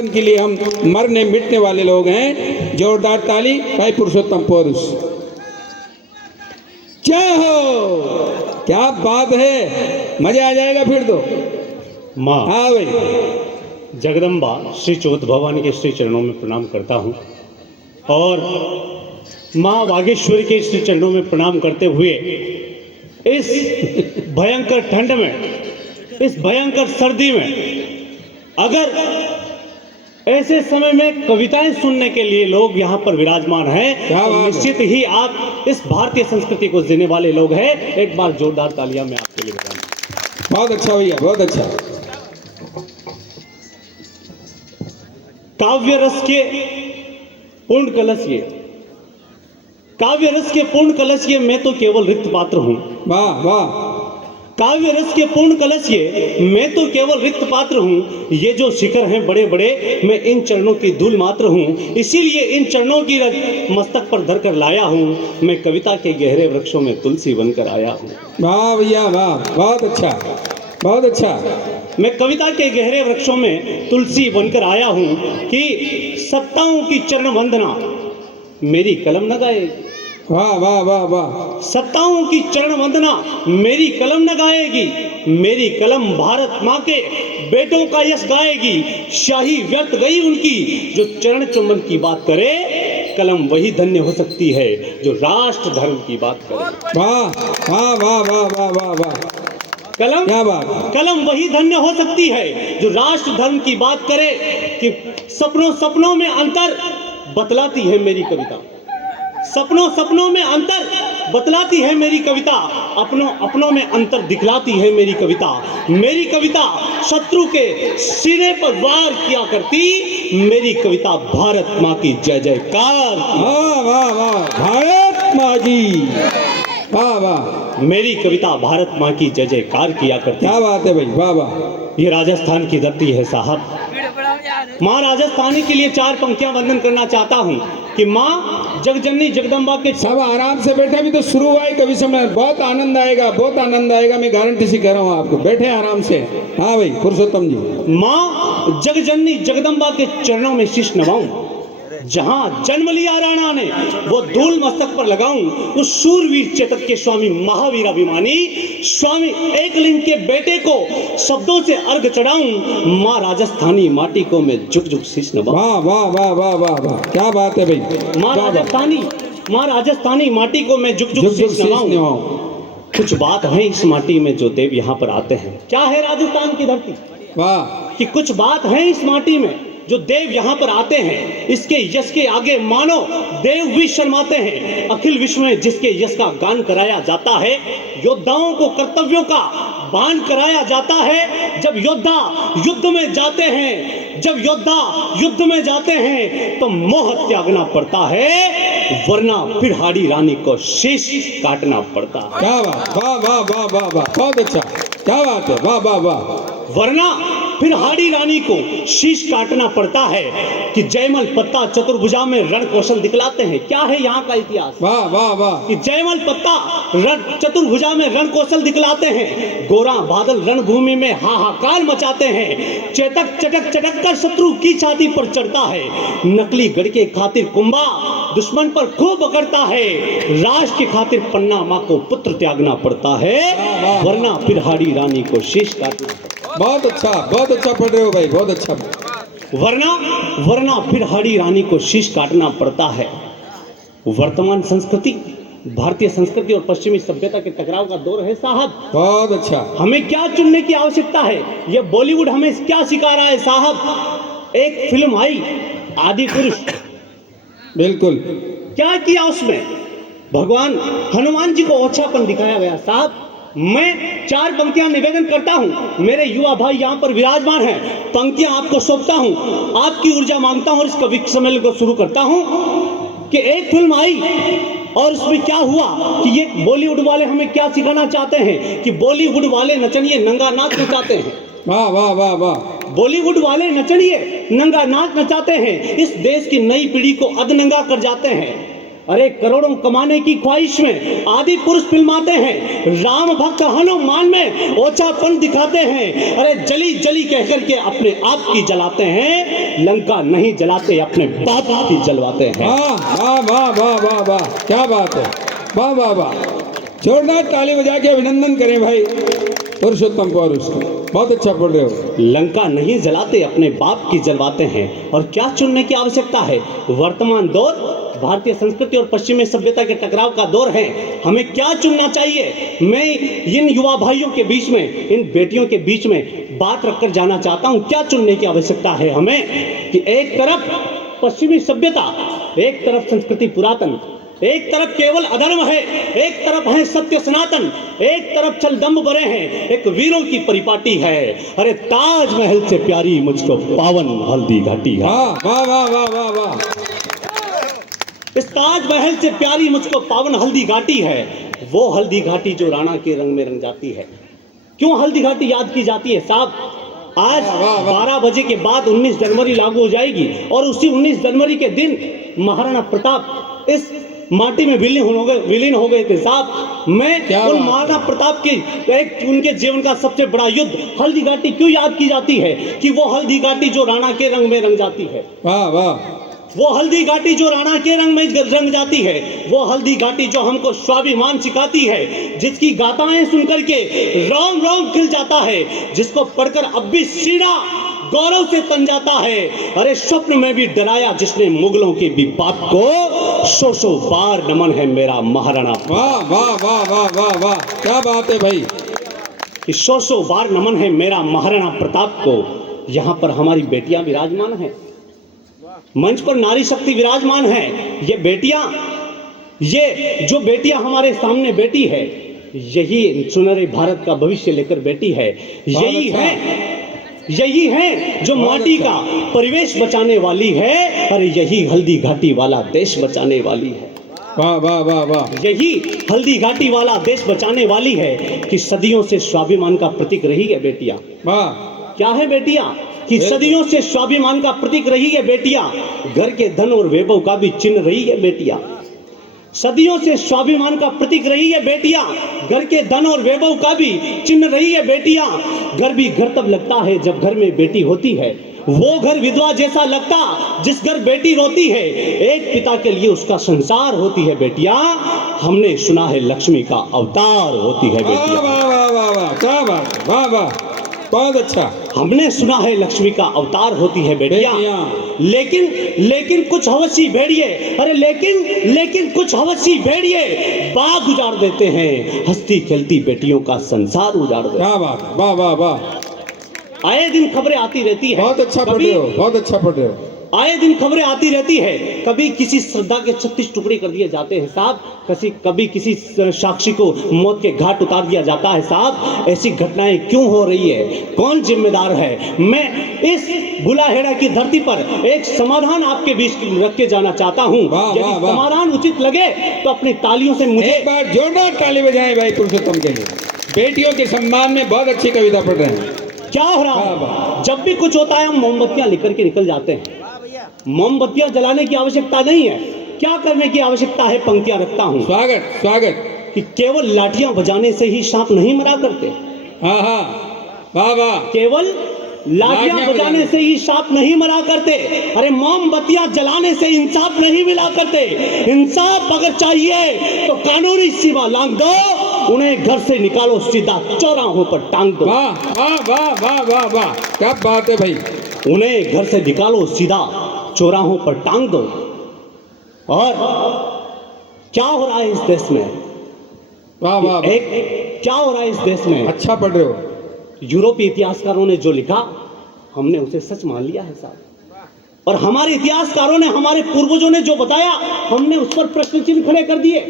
वतन के लिए हम मरने मिटने वाले लोग हैं। जोरदार ताली भाई पुरुषोत्तम पुरुष। जय हो, क्या बात है, मजा आ जाएगा फिर तो। माँ हाँ भाई, जगदम्बा श्री चौथ भवानी के श्री चरणों में प्रणाम करता हूँ और माँ वागेश्वरी के श्री चरणों में प्रणाम करते हुए इस भयंकर ठंड में, इस भयंकर सर्दी में अगर ऐसे समय में कविताएं सुनने के लिए लोग यहाँ पर विराजमान हैं तो निश्चित ही आप इस भारतीय संस्कृति को जीने वाले लोग हैं। एक बार जोरदार तालियां मैं आपके लिए बजाऊं। बहुत अच्छा भैया, बहुत अच्छा। काव्य रस के पूर्ण कलश ये, काव्य रस के पूर्ण कलश ये, मैं तो केवल रिक्त पात्र हूं। वाह वाह। काव्य रस के पूर्ण कलश ये, मैं तो केवल रिक्त पात्र हूँ। ये जो शिखर हैं बड़े बड़े, मैं इन चरणों की धूल मात्र हूँ। इसीलिए इन चरणों की रज मस्तक पर धर कर लाया हूँ। मैं कविता के गहरे वृक्षों में तुलसी बनकर आया हूँ। वाह भैया वाह, बहुत अच्छा, बहुत अच्छा। मैं कविता के गहरे वृक्षों में तुलसी बनकर आया हूँ कि सत्ताओं की चरण वंदना मेरी कलम न गाएगी। वाह वाह वाह वाह। सत्ताओं की चरण वंदना मेरी कलम न गाएगी। मेरी कलम भारत माँ के बेटों का यश गाएगी। शाही व्यर्थ गई उनकी जो चरण चुंबन की बात करे। कलम वही धन्य हो सकती है जो राष्ट्र धर्म की बात करे। वाह वाह वाह वाह वाह वाह वाह। कलम, क्या बात। कलम वही धन्य हो सकती है जो राष्ट्र धर्म की बात करे। कि सपनों सपनों में अंतर बतलाती है मेरी कविता। सपनों सपनों में अंतर बतलाती है मेरी कविता। अपनों अपनों में अंतर दिखलाती है मेरी कविता। मेरी कविता शत्रु के सीने पर वार किया करती। मेरी कविता भारत माँ की जय जयकार। वाह वाह वाह, भारत माँ की वाह वाह। मेरी कविता भारत माँ की जय जयकार किया करती। क्या बात है भाई, वाह वाह। ये राजस्थान की धरती है साहब। माँ राजस्थानी के लिए चार पंक्तियां वंदन करना चाहता हूँ कि माँ जगजननी जगदम्बा के। सब आराम से बैठे, अभी तो शुरू हुआ है कवि सम्मेलन। बहुत आनंद आएगा, बहुत आनंद आएगा, मैं गारंटी से कह रहा हूँ आपको। बैठे आराम से। हाँ भाई पुरुषोत्तम जी। माँ जगजननी जगदम्बा के चरणों में शीश नवाऊं। जहां जन्म लिया राणा ने वो धूल मस्तक पर लगाऊं। उस शूरवीर चेतक के स्वामी महावीर अभिमानी स्वामी एकलिंग के बेटे को शब्दों से अर्घ चढ़ाऊं। माँ राजस्थानी माटी को मैं झुक झुक शीश नवाऊं। वाह वाह वाह वाह वाह वाह, क्या बात है भाई। माँ राजस्थानी माटी को मैं झुक झुक शीश नवाऊं। कुछ बात है इस माटी में जो देव यहाँ पर आते हैं। क्या है राजस्थान की धरती। वाह। कि कुछ बात है इस माटी में जो देव यहाँ पर आते हैं। इसके यश के आगे मानो देव भी शर्माते हैं। अखिल विश्व में जिसके यश का गान कराया जाता है। योद्धाओं को कर्तव्यों का बान कराया जाता है। जब योद्धा युद्ध में जाते हैं, जब योद्धा युद्ध में जाते हैं तो मोह त्यागना पड़ता है, वरना फिर हाड़ी रानी को शीश काटना पड़ता है। क्या बात, वाह वाह वाह वाह वाह, बहुत अच्छा, क्या बात है, वाह वाह वाह। वरना फिर हाड़ी रानी को शीश काटना पड़ता है कि जयमल पत्ता चतुर्भुजा में रण कौशल दिखलाते हैं। क्या है यहाँ का इतिहास। वाह वाह वाह। कि जयमल पत्ता चतुर्भुजा में रण कौशल दिखलाते हैं। गोरा बादल रणभूमि में हाहाकार मचाते हैं। चेतक चटक चटक कर शत्रु की छाती पर चढ़ता है। नकली गढ़ के खातिर कुंभा दुश्मन पर खूब अकड़ता है। राष्ट्र के खातिर पन्ना माँ को पुत्र त्यागना पड़ता है, वरना फिर हाड़ी रानी को शीश काटना पड़ता है। बहुत अच्छा पढ़ रहे हो भाई, बहुत अच्छा। वरना फिर हाड़ी रानी को शीश काटना पड़ता है। वर्तमान संस्कृति भारतीय संस्कृति और पश्चिमी सभ्यता के टकराव का दौर है साहब। बहुत अच्छा। हमें क्या चुनने की आवश्यकता है। ये बॉलीवुड हमें क्या सिखा रहा है साहब। एक फिल्म आई आदि पुरुष, बिल्कुल। क्या किया उसमें। भगवान हनुमान जी को ओछापन दिखाया गया साहब। मैं चार पंक्तियां निवेदन करता हूं। मेरे युवा भाई यहाँ पर विराजमान हैं। पंक्तियां आपको सौंपता हूं, आपकी ऊर्जा मांगता हूं और इस कवि सम्मेलन को शुरू करता हूं कि एक फिल्म आई और उसमें क्या हुआ कि ये बॉलीवुड वाले हमें क्या सिखाना चाहते हैं कि बॉलीवुड वाले नचनिए नंगा नाच नचाते हैं। वाह वाह वाह वाह। बॉलीवुड वाले नचनिए नंगा नाच नचाते हैं। इस देश की नई पीढ़ी को अधनंगा कर जाते हैं। अरे करोड़ों कमाने की ख्वाहिश में आदि पुरुष फिल्माते हैं, राम भक्त हनुमान में ओछापन दिखाते हैं। अरे जली जली कह करके अपने आप की जलाते हैं, लंका नहीं जलाते अपने बाप की जलवाते हैं। वाह वाह वाह वाह वाह वाह, क्या बात है, वाह वाह वाह। जोरदार ताली बजा के अभिनंदन करें भाई पुरुषोत्तम को और उसको, बहुत अच्छा बोल रहे हो। लंका नहीं जलाते अपने बाप की जलवाते हैं। और क्या चुनने की आवश्यकता है? वर्तमान दौर भारतीय संस्कृति और पश्चिमी सभ्यता के टकराव का दौर है। हमें क्या चुनना चाहिए? मैं इन युवा भाइयों के बीच में, इन बेटियों के बीच में बात रखकर जाना चाहता हूं, क्या चुनने की आवश्यकता है हमें कि एक तरफ पश्चिमी सभ्यता, एक तरफ संस्कृति पुरातन, एक तरफ केवल अधर्म है, एक तरफ है सत्य सनातन, एक तरफ छल दंभ भरे हैं, एक वीरों की परिपाटी है। अरे ताजमहल से प्यारी मुझको पावन हल्दी घाटी है। वाह वाह वाह वाह वाह वाह। इस ताजमहल से प्यारी मुझको पावन हल्दी घाटी है, वो हल्दी घाटी जो राणा के रंग में रंग जाती है। क्यों हल्दी घाटी याद की जाती है साहब? आज 12 बजे के बाद 19 जनवरी लागू हो जाएगी और उसी 19 जनवरी के दिन महाराणा प्रताप इस माटी में विलीन हो गए थे साहब। मैं उन महाराणा प्रताप की एक उनके जीवन का सबसे बड़ा युद्ध हल्दी घाटी क्यों याद की जाती है कि वो हल्दी घाटी जो राणा के रंग में रंग जाती है। वाह वाह। वो हल्दी घाटी जो राणा के रंग में रंग जाती है, वो हल्दी घाटी जो हमको स्वाभिमान सिखाती है, जिसकी गाथाएं सुनकर के रोम रोम खिल जाता है, जिसको पढ़कर अब भी सीना गौरव से तन जाता है। अरे स्वप्न में भी डराया जिसने मुगलों के विपात को, सौ बार नमन है मेरा महाराणा। वाह वाह वाह वाह वाह वाह, क्या बात है भाई। कि सौ बार नमन है मेरा महाराणा प्रताप को। यहाँ पर हमारी बेटियां विराजमान हैं, मंच पर नारी शक्ति विराजमान है। ये बेटियां, ये जो बेटियां हमारे सामने बेटी है, यही सुनहरे भारत का भविष्य लेकर बेटी है। यही है जो माटी का परिवेश बचाने वाली है। और यही हल्दी घाटी वाला देश बचाने वाली है। वाह वाह वाह वाह। यही हल्दी घाटी वाला देश बचाने वाली है कि सदियों से स्वाभिमान का प्रतीक रही है बेटियां। वाह। क्या है बेटियां? कि सदियों से स्वाभिमान का प्रतीक रही है बेटियां, घर के धन और वैभव का भी चिन्ह रही है बेटियां। सदियों से स्वाभिमान का प्रतीक रही है बेटियां, घर के धन और वैभव का भी चिन्ह रही है बेटियां। घर भी घर तब लगता है जब घर में बेटी होती है, वो घर विधवा जैसा लगता जिस घर बेटी रोती है। एक पिता के लिए उसका संसार होती है बेटियां। हमने सुना है लक्ष्मी का अवतार होती है बेटियां। वाह वाह वाह वाह, क्या बात, वाह वाह, बहुत अच्छा। हमने सुना है लक्ष्मी का अवतार होती है बेटियां। लेकिन कुछ हवसी भेड़िए, अरे लेकिन कुछ हवसी भेड़िए बाग उजाड़ देते हैं, हंसती खेलती बेटियों का संसार उजाड़ देते हैं। क्या बात, वाह वाह वाह। आए दिन खबरें आती रहती है। बहुत अच्छा पढ़ रहे हो, बहुत अच्छा पढ़ रहे हो। आए दिन खबरें आती रहती है। कभी किसी श्रद्धा के 36 टुकड़े कर दिए जाते हैं साहब, कभी किसी साक्षी को मौत के घाट उतार दिया जाता है साहब। ऐसी घटनाएं क्यों हो रही है? कौन जिम्मेदार है? मैं इस बुलाहेड़ा की धरती पर एक समाधान आपके बीच रख के जाना चाहता हूँ। यदि समाधान उचित लगे तो अपनी तालियों से मुझे एक बार जोरदार ताली बजाएं भाई पुरुषोत्तम के लिए। बेटियों के सम्मान में बहुत अच्छी कविता पढ़ रहे हैं। क्या हो रहा है? जब भी कुछ होता है हम मोमबत्तियां लेकर के निकल जाते हैं। मोमबत्तियां जलाने की आवश्यकता नहीं है। क्या करने की आवश्यकता है? पंक्तियां रखता हूं। स्वागत स्वागत। कि केवल लाठियां बजाने से ही सांप नहीं मरा करते। हाँ हाँ, वाह वाह। केवल लाठियां बजाने से ही सांप नहीं मरा करते। अरे मोमबत्तियां जलाने से इंसाफ नहीं मिला करते। इंसाफ अगर चाहिए तो कानूनी सीमा लांघ दो, उन्हें घर से निकालो, सीधा चौराहों पर टांग दो। वाह वाह वाह वाह वाह वाह, क्या बात है भाई। उन्हें घर से निकालो, सीधा चौराहों पर टांग दो। और क्या हो रहा है इस देश में? वाह वाह। क्या हो रहा है इस देश में? अच्छा पढ़ रहे हो। यूरोपीय इतिहासकारों ने जो लिखा हमने उसे सच मान लिया है साहब। और हमारे इतिहासकारों ने, हमारे पूर्वजों ने जो बताया हमने उस पर प्रश्न चिन्ह खड़े कर दिए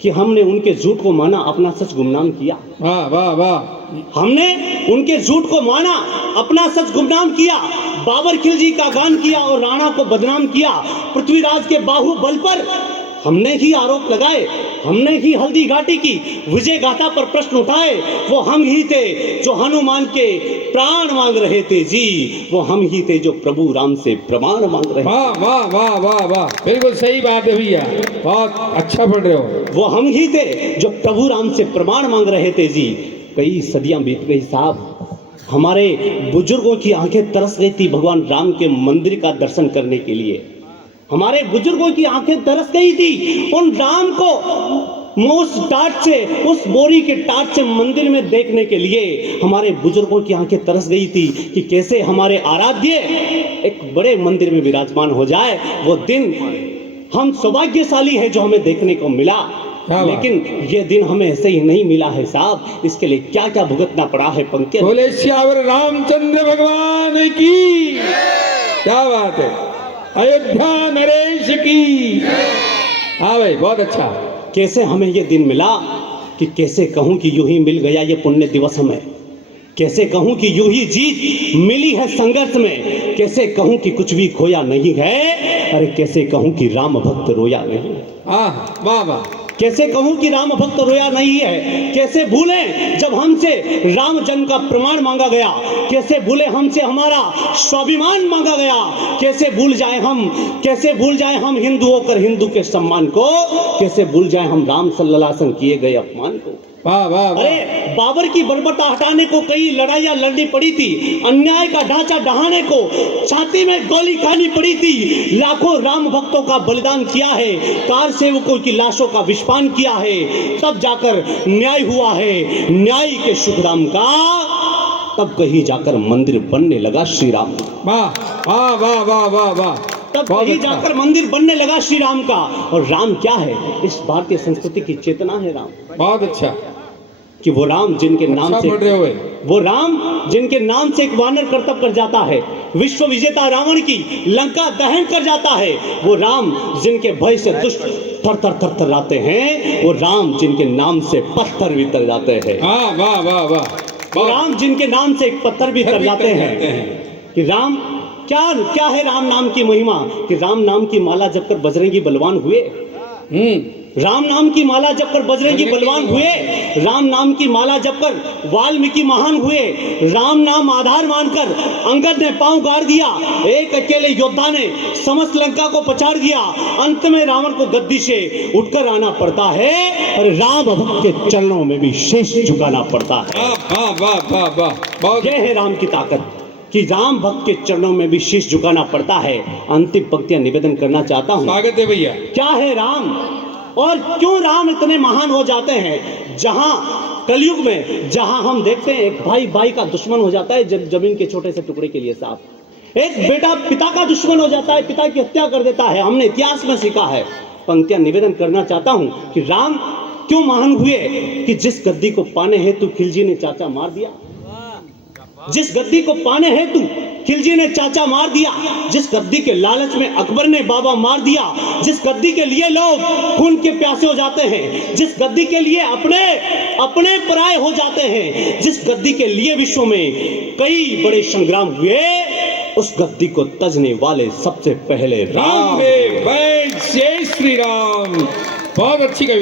कि हमने उनके झूठ को माना, अपना सच गुमनाम किया। वाह वाह वाह। हमने उनके झूठ को माना, अपना सच गुमनाम किया। बाबर खिलजी का गान किया और राणा को बदनाम किया। पृथ्वीराज के बाहुबल पर हमने ही आरोप लगाए, हमने ही हल्दी घाटी की, विजय गाथा पर प्रश्न उठाए। वो हम ही थे जो हनुमान के प्राण मांग रहे थे जी, वो हम ही थे जो प्रभु राम से प्रमाण मांग रहे थे। वाह वाह वाह वाह वाह, बिल्कुल सही बात है भैया, बहुत अच्छा पढ़ रहे हो। वो हम ही थे जो प्रभु राम से प्रमाण मांग रहे थे जी। कई सदियां बीत गई साहब, हमारे बुजुर्गों की आंखें तरस गई थी भगवान राम के मंदिर का दर्शन करने के लिए। हमारे बुजुर्गों की आंखें तरस गई थी उन राम को उस टाट से, उस बोरी के टाट से मंदिर में देखने के लिए। हमारे बुजुर्गों की आंखें तरस गई थी कि कैसे हमारे आराध्य एक बड़े मंदिर में विराजमान हो जाए। वो दिन हम सौभाग्यशाली है जो हमें देखने को मिला, लेकिन ये दिन हमें ऐसे ही नहीं मिला है साहब। इसके लिए क्या क्या भुगतना पड़ा है पंक्ति। बोले श्यावर रामचंद्र भगवान की, क्या बात है, अयोध्या नरेश की। हाँ भाई, बहुत अच्छा। कैसे हमें ये दिन मिला कि कैसे कहूँ कि यूं ही मिल गया ये पुण्य दिवस हमें, कैसे कहूँ कि यूं ही जीत मिली है संघर्ष में, कैसे कहूँ कि कुछ भी खोया नहीं है, अरे कैसे कहूँ कि राम भक्त रोया नहीं। वाह वाह, कैसे कहूँ कि राम भक्त रोया नहीं है। कैसे भूलें जब हमसे राम जन्म का प्रमाण मांगा गया, कैसे भूले हमसे हमारा स्वाभिमान मांगा गया, कैसे भूल जाए हम, कैसे भूल जाए हम हिंदू होकर हिंदू के सम्मान को, कैसे भूल जाए हम राम सल्लल्लाहु अलैहि वसल्लम किए गए अपमान को। वाह वाह। अरे बाबर की बर्बरता हटाने को कई लड़ाइयां लड़नी पड़ी थी, अन्याय का ढांचा ढहाने को छाती में गोली खानी पड़ी थी, लाखों राम भक्तों का बलिदान किया है, कार सेवकों की लाशों का विषपान किया है, तब जाकर न्याय हुआ है। न्याय के शुभ राम का तब कहीं जाकर मंदिर बनने लगा श्री राम। वाह वाह वाह वाह वाह वाह, तब कहीं जाकर मंदिर बनने लगा श्री राम का। और राम क्या है, इस भारतीय संस्कृति की चेतना है राम। बहुत अच्छा कि वो राम जिनके नाम से, पढ़ रहे हुए, वो राम जिनके नाम से एक वानर कर्तव्य कर जाता है, विश्व विजेता रावण की लंका दहन कर जाता है, वो राम जिनके भय से दुष्ट थर थर थर थराते हैं, वो राम जिनके नाम से पत्थर भी तर जाते हैं। वाह वाह वाह वाह, वो राम जिनके नाम से एक पत्थर भी तर जाते हैं। कि राम क्या क्या है राम नाम की महिमा, कि राम नाम की माला जपकर बजरंगी बलवान हुए। राम नाम की माला जपकर बजरंगी बलवान हुए, राम नाम की माला जपकर वाल्मीकि महान हुए, राम नाम आधार मानकर अंगद ने पांव गाड़ दिया, एक अकेले योद्धा ने समस्त लंका को पछाड़ दिया, अंत में रावण को गद्दी से उठकर आना पड़ता है और राम भक्त के चरणों में भी शीश झुकाना पड़ता है। वाह वाह वाह वाह, यह है राम की ताकत कि राम भक्त के चरणों में भी शीश झुकाना पड़ता है। अंतिम पंक्तियां निवेदन करना चाहता हूं। स्वागत है भैया। क्या है राम और क्यों राम इतने महान हो जाते हैं। जहां कलयुग में जहां हम देखते हैं एक भाई भाई का दुश्मन हो जाता है जमीन के छोटे से टुकड़े के लिए साहब, एक बेटा पिता का दुश्मन हो जाता है, पिता की हत्या कर देता है, हमने इतिहास में सीखा है। पंक्तियां निवेदन करना चाहता हूं कि राम क्यों महान हुए कि जिस गद्दी को पाने हेतु खिलजी ने चाचा मार दिया, जिस गद्दी को पाने हेतु खिलजी ने चाचा मार दिया, जिस गद्दी के लालच में अकबर ने बाबा मार दिया, जिस गद्दी के लिए लोग खून के प्यासे हो जाते हैं, जिस गद्दी के लिए अपने पराये हो जाते हैं, जिस गद्दी के लिए विश्व में कई बड़े संग्राम हुए, उस गद्दी को तजने वाले सबसे पहले राम। जय श्री राम। बहुत अच्छी कविता।